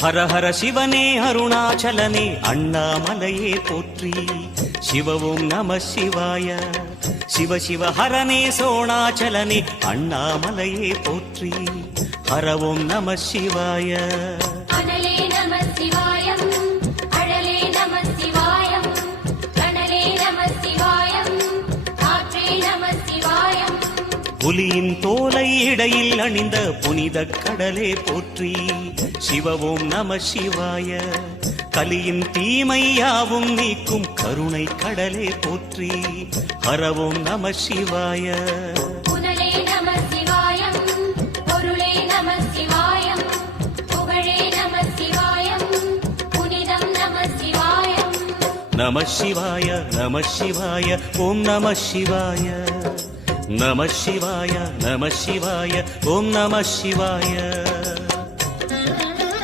ஹர ஹர சிவனே அருணாச்சலனே அண்ணாமலையே போற்றி. சிவவும் நம சிவாய. சிவ சிவ ஹரனே சோணாச்சலனே அண்ணாமலையே போற்றி. ஹரவும் நம சிவாய. அனலே நம சிவாயம், அழலே நம சிவாயம், கனலே நம சிவாயம், காற்றே நம சிவாயம். புலியின் தோலை இடையில் அணிந்த புனித கடலே போற்றி. சிவவும் நம சிவாய. கலியின் தீமையாவும் நீக்கும் கருணை கடலே போற்றி. ஹரவும் நம சிவாய. புனலே நம சிவாயம், பொருளே நம சிவாயம், புகழே நம சிவாயம், புனிதம் நம சிவாயம். நம சிவாய நம சிவாய ஓம் நம சிவாய. நம சிவாய நம சிவாய ஓம் நம சிவாய.